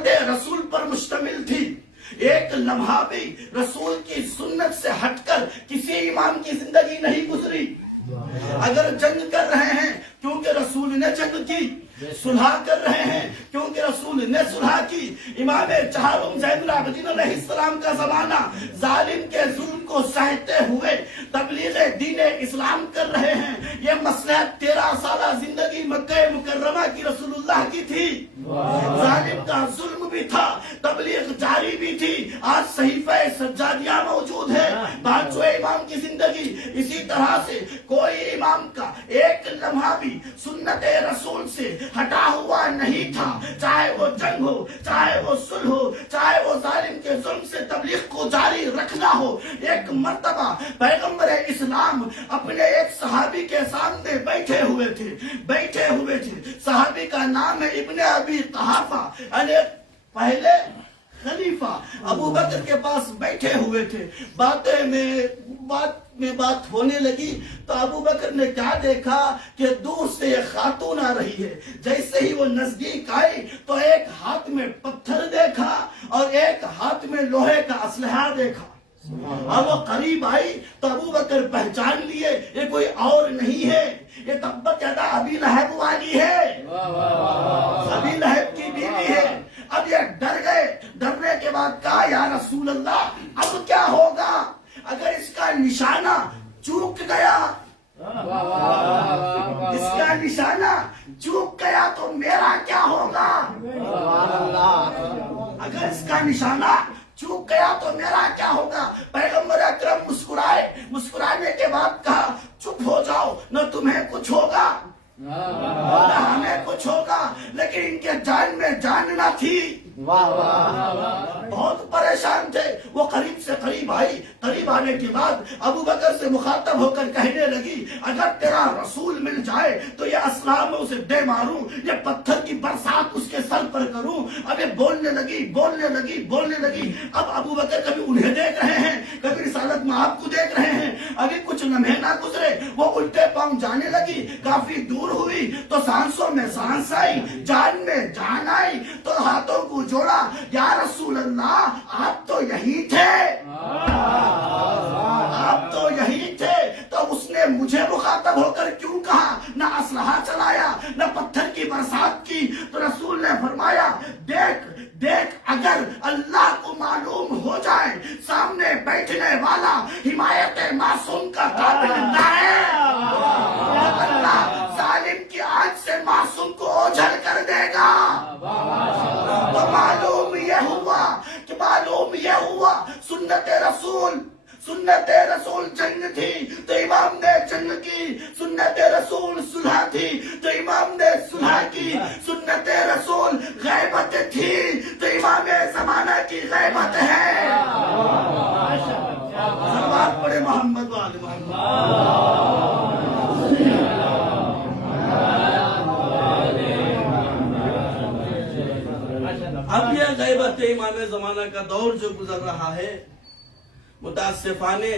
سنت رسول پر مشتمل تھی. ایک لمحہ بھی رسول کی سنت سے ہٹ کر کسی امام کی زندگی نہیں گزری. اگر جنگ کر رہے ہیں کیونکہ رسول نے جنگ کی، صلح کر رہے ہیں کیونکہ رسول نے صلح کی. امام چہارم زین العابدین علیہ السلام کا زمانہ ظالم کے ظلم کو سہتے ہوئے تبلیغ دین اسلام کر رہے ہیں. یہ مصلحت 13 سالہ زندگی مکہ مکرمہ کی رسول اللہ کی تھی. ظالم کا ظلم بھی تھا، تبلیغ جاری بھی تھی. آج صحیفہ سجادیہ موجود ہے. پانچویں امام کی زندگی اسی طرح سے کوئی امام کا ایک لمحہ بھی سنت رسول سے ہٹا ہوا نہیں تھا. چاہے وہ جنگ ہو، چاہے وہ صلح ہو، چاہے وہ ظالم کے ظلم سے تبلیغ کو جاری رکھنا ہو. ایک مرتبہ پیغمبر اسلام اپنے ایک صحابی کے سامنے بیٹھے ہوئے تھے. صحابی کا نام ہے ابن ابی قحافہ، یعنی پہلے خلیفہ. ابو بکر کے پاس بیٹھے ہوئے تھے. بات میں ہونے لگی تو ابو بکر نے کیا دیکھا کہ دور سے ایک خاتون آ رہی ہے. جیسے ہی وہ نزدیک آئی تو ایک ہاتھ میں پتھر دیکھا اور ایک ہاتھ میں لوہے کا اسلحہ دیکھا. اور وہ قریب آئی تو ابو بکر پہچان لیے یہ کوئی اور نہیں ہے، یہ تبت یدا ابی لہب والی ہے، ابی لہب کی بیوی ہے. اب یہ ڈر گئے. ڈرنے کے بعد کہا یا رسول اللہ اب کیا ہوگا اگر اس کا نشانہ چوک گیا، اس کا نشانہ چوک گیا تو میرا کیا ہوگا؟ اگر اس کا نشانہ چوک گیا تو میرا کیا ہوگا؟ پیغمبر اکرم مسکرائے. مسکرانے کے بعد کہا چپ ہو جاؤ، نہ تمہیں کچھ ہوگا نہ ہمیں کچھ ہوگا. لیکن ان کے جان میں جان نہ تھی. بہت پریشان تھے. وہ قریب سے قریب آئی. قریب آنے کے بعد ابو بکر سے مخاطب ہو کر کہنے لگی اگر تیرا رسول مل جائے تو یہ اسلحہ میں اسے دے ماروں، یہ پتھر کی برسات اس کے سر پر کروں. اب یہ بولنے لگی. اب ابو بکر کبھی انہیں دیکھ رہے ہیں، کبھی رسالت میں آپ کو دیکھ رہے ہیں. ابھی کچھ لمحے نہ گزرے وہ الٹے پاؤں جانے لگی. کافی دور ہوئی تو سانسوں میں سانس آئی، جان میں جان آئی. تو ہاتھوں کو جوڑا یا رسول اللہ آپ تو یہی تھے، آپ تو یہی تھے. تو اس نے مجھے مخاطب ہو کر کیوں کہا؟ نہ اسلحہ چلایا نہ پتھر کی برسات کی. تو رسول نے فرمایا دیکھ اگر اللہ کو معلوم ہو جائے سامنے بیٹھنے والا حمایت معصوم کا قابل نہ ہے، اللہ ظالم کی آنکھ سے معصوم کو اوجھل کر دے گا. تو معلوم یہ ہوا سنت رسول جنگ تھی تو امام نے جنگ کی. سنت رسول صلح تھی تو امام نے صلح کی. سنت رسول غیبت تھی تو امام زمانہ کی غیبت ہے. صلوات پڑھے محمد وآل محمد. اب یہ غیبت امام زمانہ کا دور جو گزر رہا ہے، متاسفانہ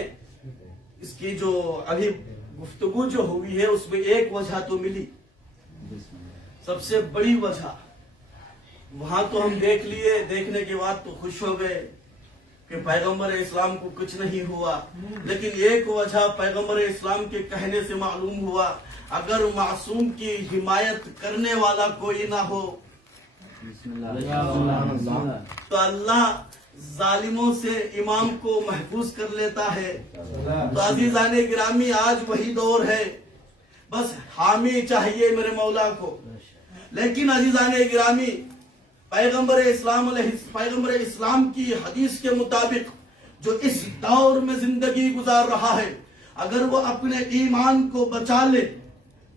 اس کی جو ابھی گفتگو جو ہوئی ہے اس میں ایک وجہ تو ملی. سب سے بڑی وجہ وہاں تو ہم دیکھ لیے، دیکھنے کے بعد تو خوش ہو گئے کہ پیغمبر اسلام کو کچھ نہیں ہوا. لیکن ایک وجہ پیغمبر اسلام کے کہنے سے معلوم ہوا اگر معصوم کی حمایت کرنے والا کوئی نہ ہو تو اللہ ظالموں سے امام کو محفوظ کر لیتا ہے. تو عزیزان گرامی آج وہی دور ہے، بس حامی چاہیے میرے مولا کو. لیکن عزیزان گرامی پیغمبر اسلام کی حدیث کے مطابق جو اس دور میں زندگی گزار رہا ہے، اگر وہ اپنے ایمان کو بچا لے،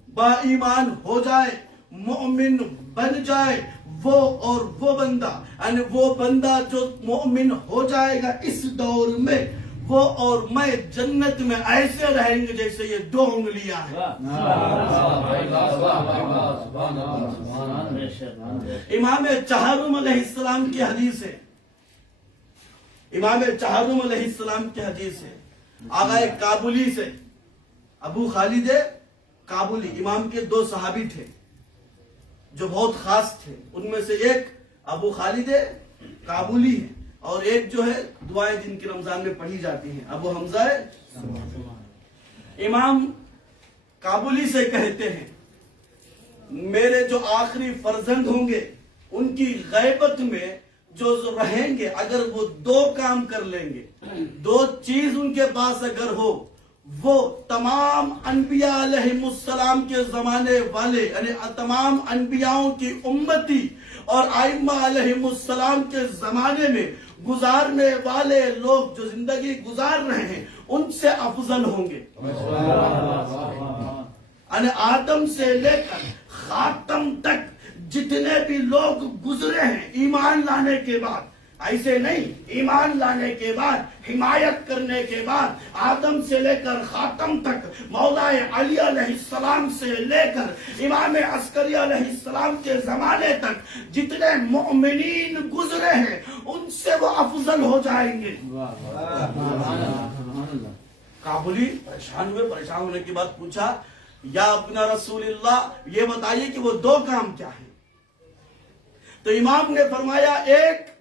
با ایمان ہو جائے، مومن بن جائے، وہ بندہ جو مومن ہو جائے گا اس دور میں، وہ اور میں جنت میں ایسے رہیں گے جیسے یہ 2 انگلیاں ہیں. امام چہارم علیہ السلام کی حدیث ہے. امام چہارم علیہ السلام کی حدیث ہے. آغا کابلی سے ابو خالد کابلی، امام کے 2 صحابی تھے جو بہت خاص تھے. ان میں سے ایک ابو خالد کابلی ہے، اور ایک جو ہے دعائیں جن کی رمضان میں پڑھی جاتی ہیں ابو حمزہ ہے۔ امام کابلی سے کہتے ہیں میرے جو آخری فرزند ہوں گے ان کی غیبت میں جو رہیں گے، اگر وہ 2 کام کر لیں گے، 2 چیز ان کے پاس اگر ہو، وہ تمام انبیاء علیہ السلام کے زمانے والے یعنی تمام انبیاءوں کی امتی اور ائمہ علیہ السلام کے زمانے میں گزارنے والے لوگ جو زندگی گزار رہے ہیں ان سے افضل ہوں گے۔ یعنی آدم سے لے کر خاتم تک جتنے بھی لوگ گزرے ہیں ایمان لانے کے بعد، ایسے نہیں، ایمان لانے کے بعد، حمایت کرنے کے بعد، آدم سے لے کر خاتم تک، مولا علی علیہ السلام سے لے کر امام عسکری علیہ السلام کے زمانے تک جتنے مومنین گزرے ہیں ان سے وہ افضل ہو جائیں گے۔ کابلی پریشان ہوئے، پریشان ہونے کے بعد پوچھا یا اپنا رسول اللہ یہ بتائیے کہ وہ 2 کام کیا ہیں؟ تو امام نے فرمایا، ایک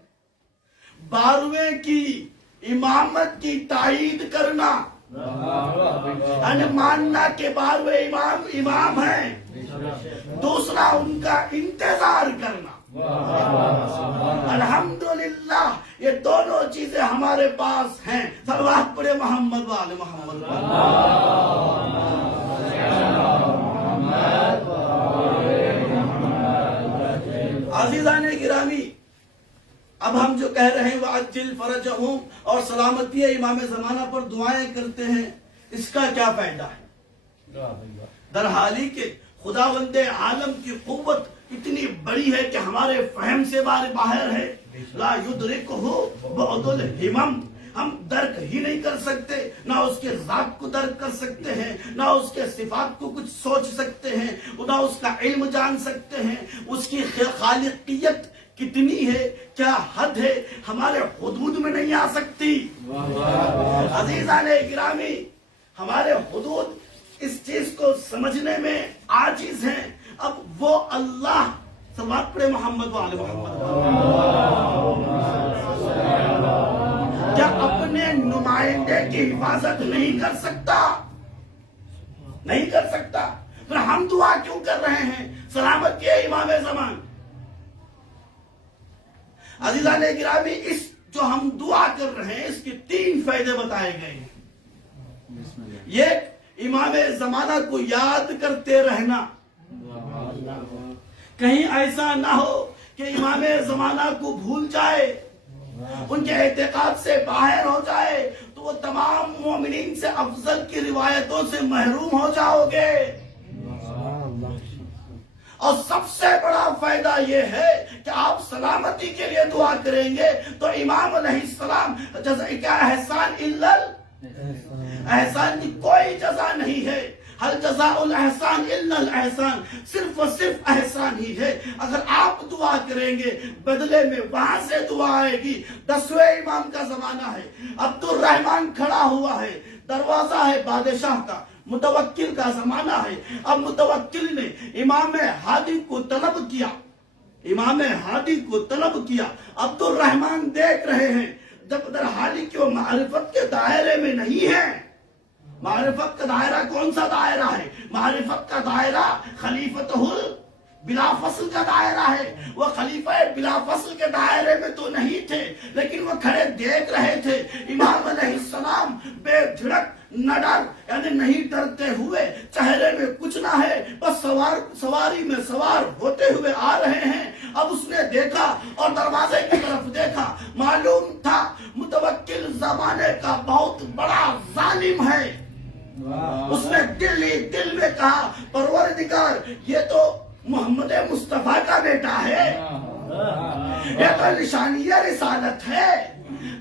12ویں کی امامت کی تائید کرنا، یعنی ماننا کہ 12ویں امام ہیں، دوسرا ان کا انتظار کرنا۔ الحمدللہ یہ دونوں چیزیں ہمارے پاس ہیں۔ صلوات پڑھے محمد وآل محمد۔ عزیزان گرامی، اب ہم جو کہہ رہے ہیں وَعَجِّلْ فَرَجَهُمْ اور سلامتی امام زمانہ پر دعائیں کرتے ہیں، اس کا کیا فائدہ ہے؟ در حالی کہ خداوند عالم کی قوت اتنی بڑی ہے کہ ہمارے فہم سے باہر ہے۔ لا یدرکہ بعد الہمم، ہم درک ہی نہیں کر سکتے، نہ اس کے ذات کو درک کر سکتے ہیں، نہ اس کے صفات کو کچھ سوچ سکتے ہیں، نہ اس کا علم جان سکتے ہیں۔ اس کی خالقیت کتنی ہے، کیا حد ہے، ہمارے حدود میں نہیں آ سکتی۔ عزیزان گرامی، ہمارے حدود اس چیز کو سمجھنے میں عاجز ہیں۔ اب وہ اللہ، صلوات پڑھے محمد وآل محمد، کیا اپنے نمائندے کی حفاظت نہیں کر سکتا؟ نہیں کر سکتا، پھر ہم دعا کیوں کر رہے ہیں سلامت کے امام زمان؟ عزیزان گرامی، اس جو ہم دعا کر رہے ہیں اس کے 3 فائدے بتائے گئے ہیں۔ یہ امام زمانہ کو یاد کرتے رہنا، کہیں ایسا نہ ہو کہ امام زمانہ کو بھول جائے، ان کے اعتقاد سے باہر ہو جائے تو وہ تمام مومنین سے افضل کی روایتوں سے محروم ہو جاؤ گے۔ اور سب سے بڑا فائدہ یہ ہے کہ آپ سلامتی کے لیے دعا کریں گے تو امام علیہ السلام کیا احسان الا احسان کی کوئی جزا نہیں ہے۔ ہل جزاء الاحسان الا الاحسان، صرف و صرف احسان ہی ہے۔ اگر آپ دعا کریں گے بدلے میں وہاں سے دعا آئے گی۔ 10ویں امام کا زمانہ ہے، عبد الرحمن کھڑا ہوا ہے، دروازہ ہے بادشاہ کا، متوکل کا زمانہ ہے۔ اب متوکل نے امام ہادی کو طلب کیا، امام ہادی کو طلب کیا، عبد الرحمن دیکھ رہے ہیں، جب در حالی کہ وہ معرفت کے دائرے میں نہیں ہے۔ معرفت کا دائرہ کون سا دائرہ ہے؟ معرفت کا دائرہ خلیفتہ بلا فصل کا دائرہ ہے۔ وہ خلیفہ بلا فصل کے دائرے میں تو نہیں تھے، لیکن وہ کھڑے دیکھ رہے تھے امام علیہ السلام بے دھڑک، نہ ڈر، یعنی نہیں ڈرتے ہوئے، چہرے میں کچھ نہ ہے، بس سواری میں سوار ہوتے ہوئے آ رہے ہیں۔ اب اس نے دیکھا اور دروازے کی طرف دیکھا، معلوم تھا متوکل زمانے کا بہت بڑا ظالم ہے۔ اس نے دل میں کہا پروردگار، یہ تو محمد مصطفیٰ کا بیٹا ہے، یہ تو نشانی رسالت ہے۔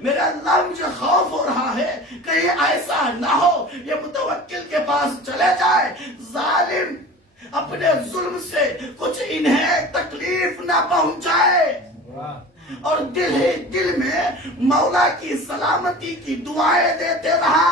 میرے اللہ، مجھے خوف ہو رہا ہے کہیں ایسا نہ ہو یہ متوکل کے پاس چلے جائے، ظالم اپنے ظلم سے کچھ انہیں تکلیف نہ پہنچائے۔ اور دل ہی دل میں مولا کی سلامتی کی دعائیں دیتے رہا۔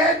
1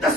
10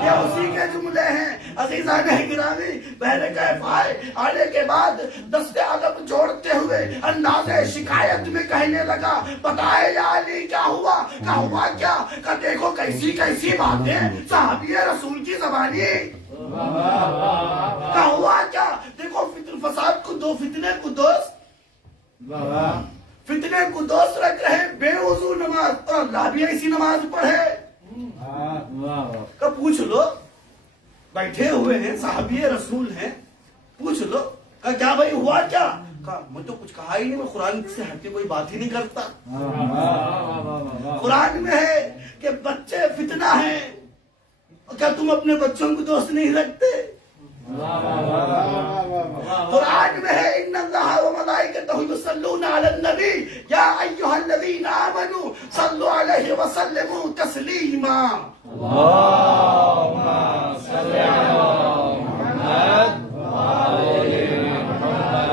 یہ اسی کے جملے ہیں عزیزان گرامی بہن کیف آئے آنے کے بعد دست ادب جوڑتے ہوئے انداز شکایت میں کہنے لگا بتائے یا علی کیا ہوا کیا کہ دیکھو کیسی کیسی باتیں صحابی رسول کی زبانی کہ ہوا کیا دیکھو فتن فساد کو دو فتنے کو دوست رکھ رہے بے وضو نماز اور اللہ بھی ایسی نماز پڑھے کہ پوچھ لو بیٹھے ہوئے ہیں صحابی رسول ہیں پوچھ لو کہ کیا بھائی ہوا کیا کہا میں تو کچھ کہا ہی نہیں میں قرآن سے ہٹ کے کوئی بات ہی نہیں کرتا قرآن میں ہے کہ بچے فتنہ ہیں کیا تم اپنے بچوں کو دوست نہیں رکھتے قرآن میں ہے ان اللہ و ملائکتہ یصلون علی النبی یا ایھا الذین آمنوا صلوا علیہ وسلموا تسلیما اللهم صل علی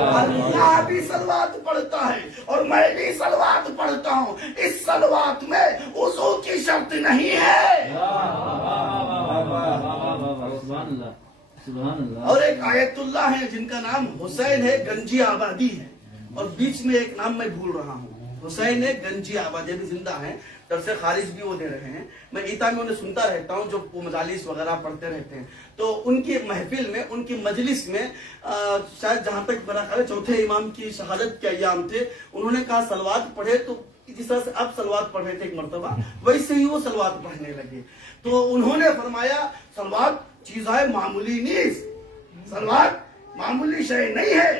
محمد اللہ بھی صلوات پڑھتا ہے اور میں بھی صلوات پڑھتا ہوں اس صلوات میں وضو کی شرط نہیں ہے اور ایک آیت اللہ ہے جن کا نام حسین ہے گنجی آبادی ہے اور بیچ میں ایک نام میں بھول رہا ہوں حسین ہے گنجی آبادی بھی زندہ ہیں در سے خارج بھی وہ دے رہے ہیں میں ایتا میں انہیں سنتا رہتا ہوں جو وہ مجالس وغیرہ پڑھتے رہتے ہیں تو ان کی محفل میں ان کی مجلس میں شاید جہاں تک میرا خیال ہے چوتھے امام کی شہادت کے ایام تھے انہوں نے کہا سلوات پڑھے تو جس طرح سے اب سلوات پڑھ رہے تھے ایک مرتبہ ویسے ہی وہ سلوات پڑھنے لگے تو انہوں نے فرمایا سلوات چیز ہے معمولی نہیں سلوات معمولی شے نہیں ہے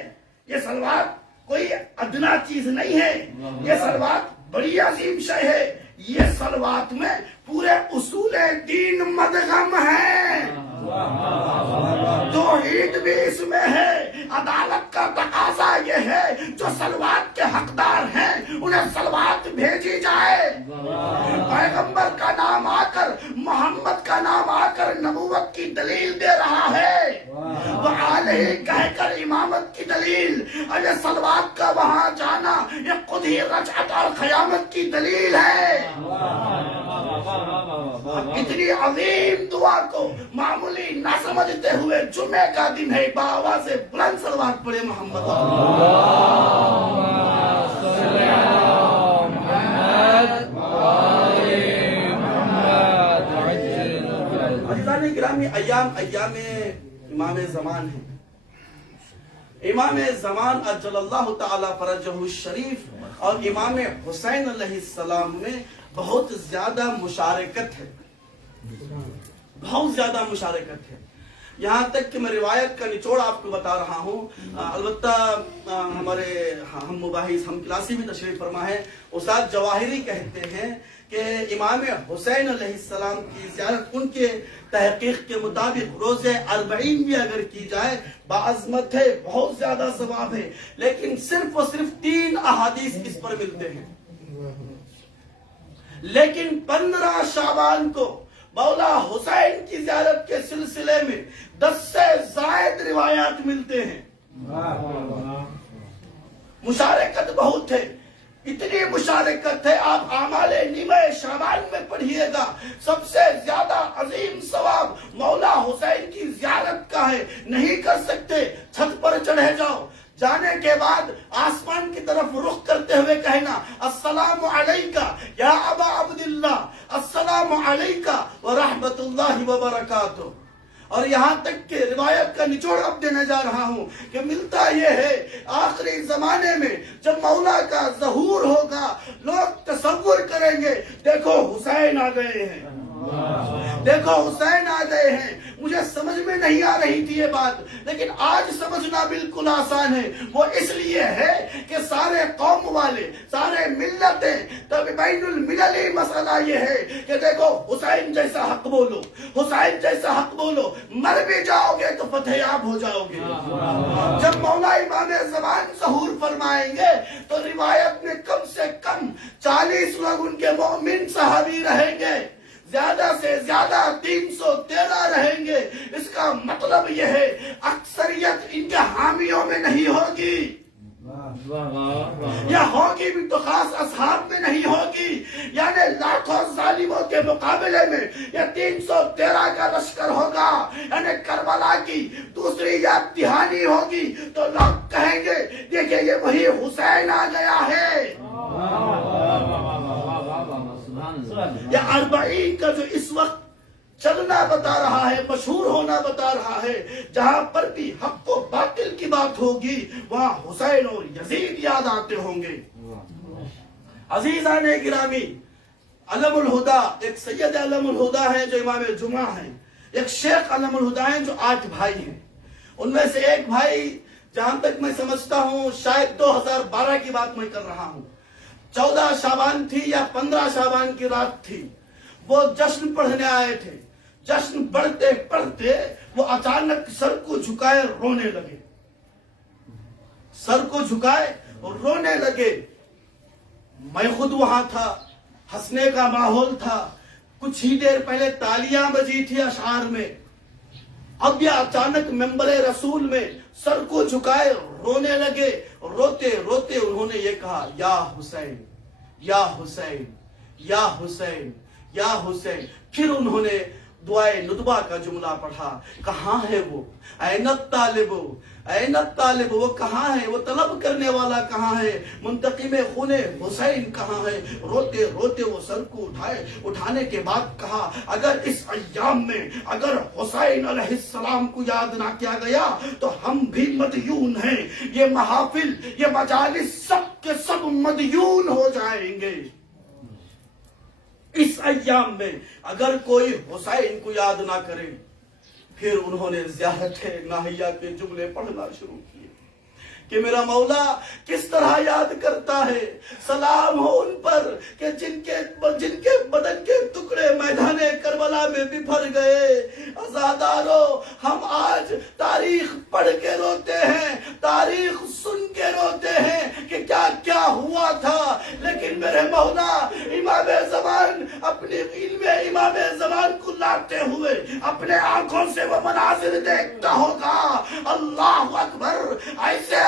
یہ سلوات کوئی ادنا چیز نہیں ہے یہ سلوات بڑی عظیم شے ہے یہ سلوات میں پورے اصول دین مدغم ہے توحید بھی اس میں ہے عدالت کا تقاضا یہ ہے جو سلوات کے حقدار ہیں انہیں سلوات بھیجی جائے پیغمبر کا نام آ کر محمد کا نام آ کر نبوت کی دلیل دے رہا ہے وآلہ کہہ کر امامت کی دلیل اور یہ سلوات کا وہاں جانا یہ خود ہی رجعت اور قیامت کی دلیل ہے اتنی عظیم دعا کو معمولی نہ سمجھتے ہوئے جمعے کا دن ہے بآواز بلند صلوات پڑھے محمد عزیزان گرامی ایام امام زمان ہیں امام زمان اجل اللہ تعالی فرجہ الشریف اور امام حسین علیہ السلام میں بہت زیادہ مشارکت ہے بہت زیادہ مشارکت ہے یہاں تک کہ میں روایت کا نچوڑ آپ کو بتا رہا ہوں البتہ ہمارے ہم مباحث ہم کلاسی بھی تشریف فرما ہے استاد جواہری کہتے ہیں کہ امام حسین علیہ السلام کی زیارت ان کے تحقیق کے مطابق روز 40 بھی اگر کی جائے باعظمت ہے بہت زیادہ ثواب ہے لیکن صرف و صرف 3 احادیث اس پر ملتے ہیں لیکن 15 شعبان کو مولا حسین کی زیارت کے سلسلے میں 10 سے زائد روایات ملتے ہیں مشارکت بہت ہے اتنی مشارکت ہے آپ اعمال نیمہ شعبان میں پڑھیے گا سب سے زیادہ عظیم ثواب مولا حسین کی زیارت کا ہے نہیں کر سکتے چھت پر چڑھے جاؤ جانے کے بعد آسمان کی طرف رخ کرتے ہوئے کہنا السلام علیکہ یا ابا عبداللہ السلام علیکہ ورحمت اللہ وبرکاتہ اور یہاں تک کہ روایت کا نچوڑ اب دینے جا رہا ہوں کہ ملتا یہ ہے آخری زمانے میں جب مولا کا ظہور ہوگا لوگ تصور کریں گے دیکھو حسین آ گئے ہیں دیکھو حسین آ گئے ہیں مجھے سمجھ میں نہیں آ رہی تھی یہ بات لیکن آج سمجھنا بالکل آسان ہے وہ اس لیے ہے کہ سارے قوم والے سارے ملتیں تب بین المللی مسئلہ یہ ہے کہ دیکھو حسین جیسا حق بولو حسین جیسا حق بولو مر بھی جاؤ گے تو فتح یاب ہو جاؤ گے جب مولا امام زمان ظہور فرمائیں گے تو روایت میں کم سے کم 40 لوگ ان کے مومن صحابی رہیں گے زیادہ سے زیادہ 313 رہیں گے اس کا مطلب یہ ہے اکثریت ان کے حامیوں میں نہیں ہوگی یا ہوگی بھی تو خاص اصحاب میں نہیں ہوگی، یعنی لاکھوں ظالموں کے مقابلے میں یہ 313 کا لشکر ہوگا، یعنی کربلا کی دوسری یا دہانی ہوگی تو لوگ کہیں گے دیکھیں یہ وہی حسین آ گیا ہے۔ یہ 40 کا جو اس وقت چلنا بتا رہا ہے، مشہور ہونا بتا رہا ہے، جہاں پر بھی حق و باطل کی بات ہوگی وہاں حسین اور یزید یاد آتے ہوں گے۔ عزیزان گرامی، علم الہدا، ایک سید علم الہدا ہے جو امام جمعہ ہیں، ایک شیخ علم الہدا ہیں جو 8 بھائی ہیں۔ ان میں سے ایک بھائی جہاں تک میں سمجھتا ہوں شاید 2012 کی بات میں کر رہا ہوں، 14 شعبان تھی یا 15 شعبان کی رات تھی، وہ جشن پڑھنے آئے تھے۔ جشن پڑھتے پڑھتے وہ اچانک سر کو جھکائے رونے لگے، سر کو جھکائے اور رونے لگے۔ میں خود وہاں تھا، ہنسنے کا ماحول تھا، کچھ ہی دیر پہلے تالیاں بجی تھی اشعار میں، اب یہ اچانک منبر رسول میں سر کو جھکائے رونے لگے۔ روتے روتے انہوں نے یہ کہا، یا حسین یا حسین یا حسین یا حسین۔ پھر انہوں نے دعائے ندبہ کا جملہ پڑھا، کہاں ہے وہ این الطالب، این الطالب، وہ کہاں ہے، وہ طلب کرنے والا کہاں ہے، منتقم خون حسین کہاں ہے۔ روتے روتے وہ سر کو اٹھانے کے بعد کہا، اگر اس ایام میں اگر حسین علیہ السلام کو یاد نہ کیا گیا تو ہم بھی مدیون ہیں، یہ محافل یہ مجالس سب کے سب مدیون ہو جائیں گے۔ اس ایام میں اگر کوئی حسین کو یاد نہ کرے۔ پھر انہوں نے زیارت ناہیہ کے جملے پڑھنا شروع کیے کہ میرا مولا کس طرح یاد کرتا ہے، سلام ہو ان پر کہ جن کے بدن کے ٹکڑے میدان کربلا میں بفر گئے۔ عزادارو، ہم آج تاریخ پڑھ کے روتے ہیں، تاریخ سن کے روتے ہیں کہ کیا کیا ہوا تھا، لیکن میرے مولا امام زمان اپنی علم امام زمان کو لاتے ہوئے اپنے آنکھوں سے وہ مناظر دیکھتا ہوگا۔ اللہ اکبر،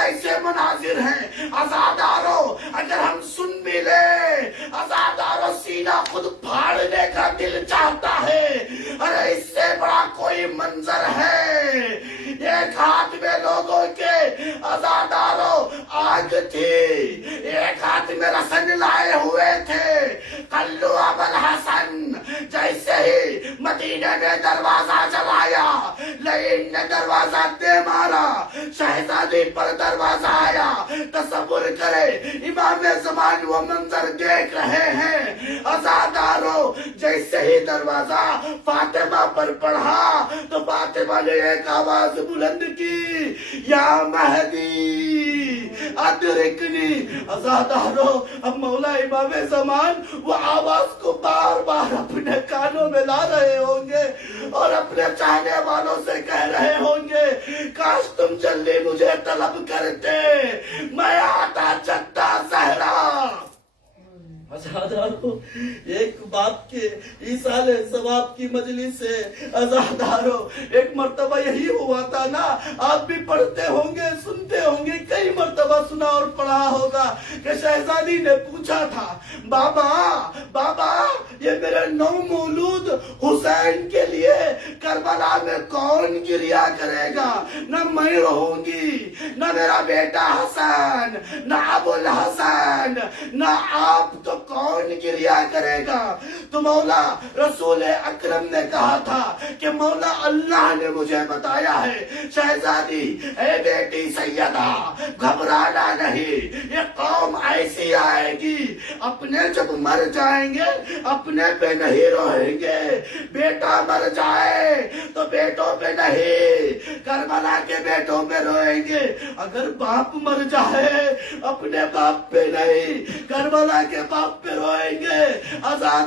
ایسے مناظر ہیں عزادارو، اگر ہم سن بھی لیں عزادارو سینہ خود پھاڑنے کا دل چاہتا ہے۔ ارے اس سے بڑا کوئی منظر ہے؟ ایک ہاتھ میں لوگوں کے عزادارو آگ تھی، ایک ہاتھ میں رسن لائے ہوئے تھے۔ قلو ابو الحسن، جیسے ہی مدینے میں دروازہ جلایا، لئن نے دروازہ دے مارا، شہزادی پر دروازہ آیا۔ تصور کرے امام زمان وہ منظر دیکھ رہے ہیں۔ عزادارو، جیسے ہی دروازہ فاطمہ پر پڑھا تو فاطمہ نے ایک آواز بلند کی، یا مہدی ادرکنی۔ عزادارو، اب مولا امام زمان وہ آواز کو بار بار اپنے کانوں میں لا رہے ہوں گے اور اپنے چاہنے والوں سے کہہ رہے ہوں گے، کاش تم جلدی مجھے طلب کرتے، میں آتا جدہ زہرا۔ عزادارو، ایک باپ کے ایصال ثواب کی مجلس سے عزادارو ایک مرتبہ یہی ہوا تھا نا، آپ بھی پڑھتے ہوں گے، سنتے ہوں گے، کئی مرتبہ سنا اور پڑھا ہوگا کہ شہزادی نے پوچھا تھا، بابا یہ میرے نو مولود حسین کے لیے کربلا میں کون گریا کرے گا؟ نہ میں رہوں گی، نہ میرا بیٹا حسن، نہ ابو الحسن، نہ آپ، تو کون گریا کرے گا؟ تو مولا رسول اکرم نے کہا تھا کہ مولا اللہ نے مجھے بتایا ہے، شہزادی اے بیٹی سیدہ گھبرانا نہیں، یہ قوم ایسی آئے گی، اپنے جب مر جائیں گے اپنے پہ نہیں روئیں گے، بیٹا مر جائے تو بیٹوں پہ نہیں، کربلا کے بیٹوں پہ روئیں گے، اگر باپ مر جائے اپنے باپ پہ نہیں، کربلا کے باپ پہ روئیں گے۔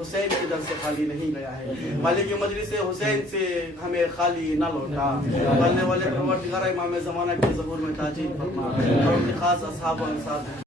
حسین کے در سے خالی نہیں گیا ہے مالک مجلس حسین سے ہمیں خالی نہ لوٹا پالنے والے پروردگار امام زمانہ کے ظہور میں تاجیل فرما اور خاص اصحاب و انصار